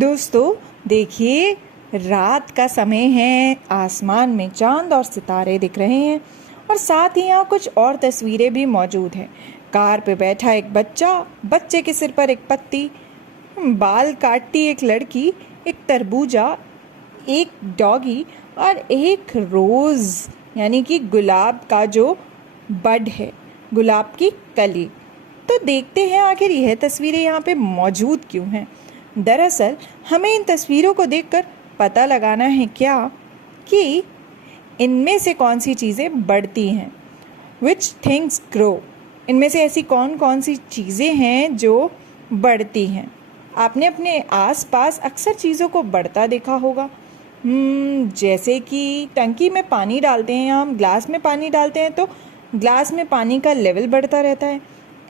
दोस्तों देखिए, रात का समय है, आसमान में चांद और सितारे दिख रहे हैं और साथ ही यहाँ कुछ और तस्वीरें भी मौजूद हैं। कार पे बैठा एक बच्चा, बच्चे के सिर पर एक पत्ती, बाल काटती एक लड़की, एक तरबूजा, एक डॉगी और एक रोज़ यानी कि गुलाब का जो बड है, गुलाब की कली। तो देखते हैं आखिर यह तस्वीरें यहाँ पे मौजूद क्यों हैं। दरअसल हमें इन तस्वीरों को देखकर पता लगाना है क्या कि इनमें से कौन सी चीज़ें बढ़ती हैं, विच थिंग्स ग्रो। इनमें से ऐसी कौन कौन सी चीज़ें हैं जो बढ़ती हैं। आपने अपने आसपास अक्सर चीज़ों को बढ़ता देखा होगा। जैसे कि टंकी में पानी डालते हैं या हम ग्लास में पानी डालते हैं तो ग्लास में पानी का लेवल बढ़ता रहता है।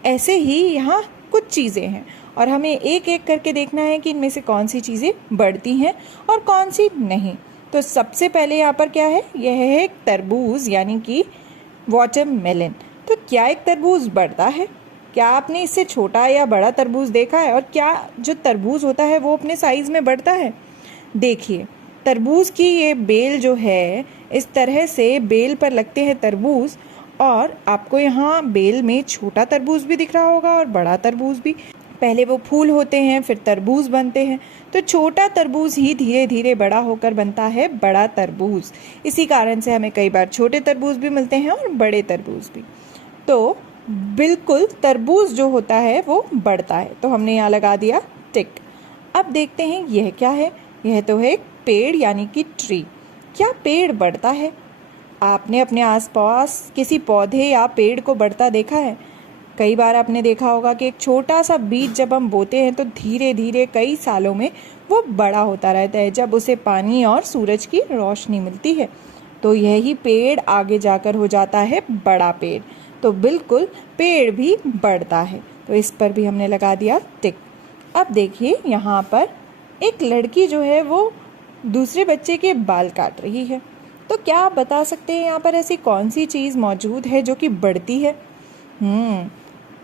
ऐसे ही यहाँ कुछ चीज़ें हैं और हमें एक एक करके देखना है कि इनमें से कौन सी चीज़ें बढ़ती हैं और कौन सी नहीं। तो सबसे पहले यहाँ पर क्या है, यह है एक तरबूज यानी कि वाटरमेलन। तो क्या एक तरबूज बढ़ता है? क्या आपने इससे छोटा या बड़ा तरबूज देखा है? और क्या जो तरबूज होता है वो अपने साइज़ में बढ़ता है? देखिए, तरबूज की ये बेल जो है, इस तरह से बेल पर लगते हैं तरबूज और आपको यहाँ बेल में छोटा तरबूज भी दिख रहा होगा और बड़ा तरबूज भी। पहले वो फूल होते हैं, फिर तरबूज बनते हैं। तो छोटा तरबूज ही धीरे धीरे बड़ा होकर बनता है बड़ा तरबूज। इसी कारण से हमें कई बार छोटे तरबूज भी मिलते हैं और बड़े तरबूज भी। तो बिल्कुल तरबूज जो होता है वो बढ़ता है, तो हमने यहाँ लगा दिया टिक। अब देखते हैं यह क्या है। यह तो है पेड़ यानी कि ट्री। क्या पेड़ बढ़ता है? आपने अपने आसपास किसी पौधे या पेड़ को बढ़ता देखा है? कई बार आपने देखा होगा कि एक छोटा सा बीज जब हम बोते हैं तो धीरे धीरे कई सालों में वो बड़ा होता रहता है, जब उसे पानी और सूरज की रोशनी मिलती है। तो यही पेड़ आगे जाकर हो जाता है बड़ा पेड़। तो बिल्कुल पेड़ भी बढ़ता है, तो इस पर भी हमने लगा दिया टिक। अब देखिए, यहाँ पर एक लड़की जो है वो दूसरे बच्चे के बाल काट रही है। तो क्या आप बता सकते हैं यहाँ पर ऐसी कौन सी चीज़ मौजूद है जो कि बढ़ती है?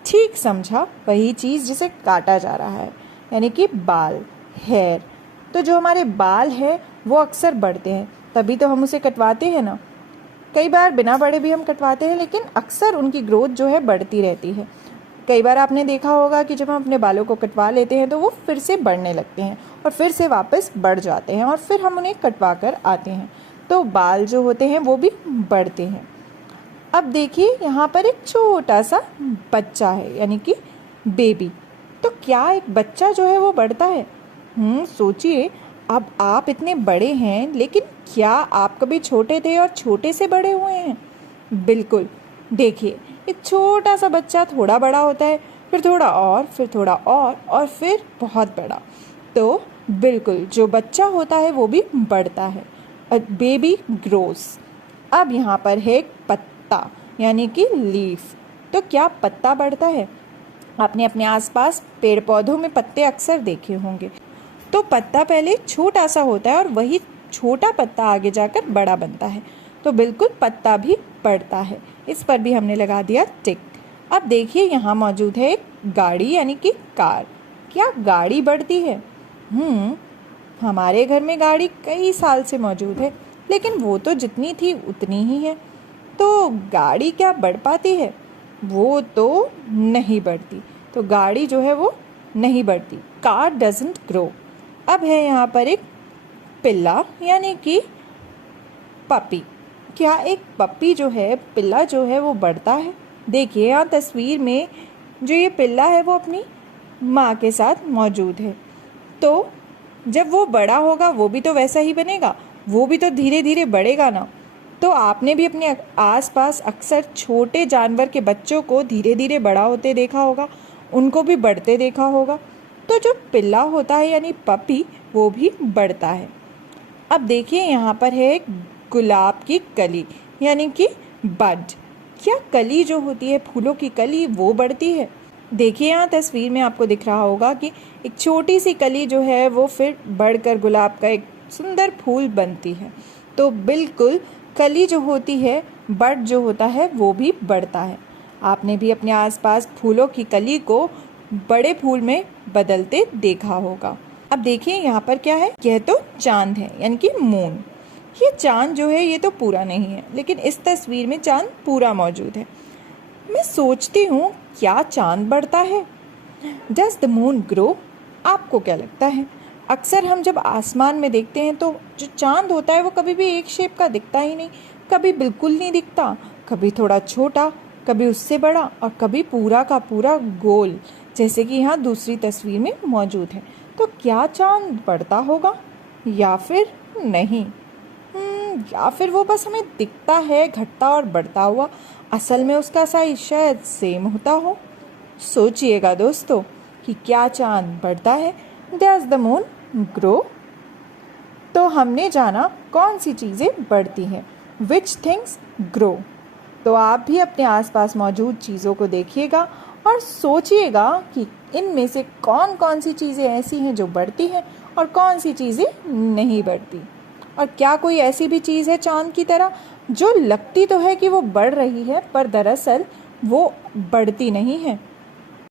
ठीक समझा, वही चीज़ जिसे काटा जा रहा है, यानी कि बाल, हेयर। तो जो हमारे बाल हैं वो अक्सर बढ़ते हैं, तभी तो हम उसे कटवाते हैं ना। कई बार बिना बड़े भी हम कटवाते हैं, लेकिन अक्सर उनकी ग्रोथ जो है बढ़ती रहती है। कई बार आपने देखा होगा कि जब हम अपने बालों को कटवा लेते हैं तो वो फिर से बढ़ने लगते हैं और फिर से वापस बढ़ जाते हैं और फिर हम उन्हें कटवा कर आते हैं। तो बाल जो होते हैं वो भी बढ़ते हैं। अब देखिए, यहाँ पर एक छोटा सा बच्चा है यानी कि बेबी। तो क्या एक बच्चा जो है वो बढ़ता है? सोचिए, अब आप इतने बड़े हैं, लेकिन क्या आप कभी छोटे थे और छोटे से बड़े हुए हैं? बिल्कुल। देखिए, एक छोटा सा बच्चा थोड़ा बड़ा होता है, फिर थोड़ा और, फिर थोड़ा और फिर बहुत बड़ा। तो बिल्कुल जो बच्चा होता है वो भी बढ़ता है। Baby grows. अब यहाँ पर है पत्ता यानी कि लीफ। तो क्या पत्ता बढ़ता है? आपने अपने आसपास पेड़ पौधों में पत्ते अक्सर देखे होंगे। तो पत्ता पहले छोटा सा होता है और वही छोटा पत्ता आगे जाकर बड़ा बनता है। तो बिल्कुल पत्ता भी बढ़ता है। इस पर भी हमने लगा दिया टिक। अब देखिए, यहाँ मौजूद है एक गाड़ी यानी कि कार। क्या गाड़ी बढ़ती है? हमारे घर में गाड़ी कई साल से मौजूद है, लेकिन वो तो जितनी थी उतनी ही है। तो गाड़ी क्या बढ़ पाती है? वो तो नहीं बढ़ती। तो गाड़ी जो है वो नहीं बढ़ती। Car doesn't grow. अब है यहाँ पर एक पिल्ला यानी कि पपी। क्या एक पपी जो है, पिल्ला जो है वो बढ़ता है? देखिए, यहाँ तस्वीर में जो ये पिल्ला है वो अपनी माँ के साथ मौजूद है। तो जब वो बड़ा होगा वो भी तो वैसा ही बनेगा, वो भी तो धीरे धीरे बढ़ेगा ना। तो आपने भी अपने आसपास अक्सर छोटे जानवर के बच्चों को धीरे धीरे बड़ा होते देखा होगा, उनको भी बढ़ते देखा होगा। तो जो पिल्ला होता है यानी पपी, वो भी बढ़ता है। अब देखिए, यहाँ पर है एक गुलाब की कली यानी कि बड। क्या कली जो होती है, फूलों की कली, वो बढ़ती है? देखिए, यहाँ तस्वीर में आपको दिख रहा होगा कि एक छोटी सी कली जो है वो फिर बढ़कर गुलाब का एक सुंदर फूल बनती है। तो बिल्कुल कली जो होती है, बड जो होता है, वो भी बढ़ता है। आपने भी अपने आसपास फूलों की कली को बड़े फूल में बदलते देखा होगा। अब देखिए यहाँ पर क्या है, यह तो चांद है यानी कि मून। ये चांद जो है ये तो पूरा नहीं है, लेकिन इस तस्वीर में चांद पूरा मौजूद है। मैं सोचती हूँ क्या चांद बढ़ता है? Does the moon grow? आपको क्या लगता है? अक्सर हम जब आसमान में देखते हैं तो जो चांद होता है वो कभी भी एक शेप का दिखता ही नहीं, कभी बिल्कुल नहीं दिखता, कभी थोड़ा छोटा, कभी उससे बड़ा और कभी पूरा का पूरा गोल, जैसे कि यहाँ दूसरी तस्वीर में मौजूद है। तो क्या चांद बढ़ता होगा या फिर नहीं? या फिर वो बस हमें दिखता है घटता और बढ़ता हुआ, असल में उसका साइज शायद सेम होता हो। सोचिएगा दोस्तों कि क्या चांद बढ़ता है? Does the moon grow? तो हमने जाना कौन सी चीज़ें बढ़ती हैं, विच थिंग्स ग्रो। तो आप भी अपने आसपास मौजूद चीज़ों को देखिएगा और सोचिएगा कि इनमें से कौन कौन सी चीज़ें ऐसी हैं जो बढ़ती हैं और कौन सी चीज़ें नहीं बढ़ती। और क्या कोई ऐसी भी चीज़ है चांद की तरह जो लगती तो है कि वो बढ़ रही है पर दरअसल वो बढ़ती नहीं है।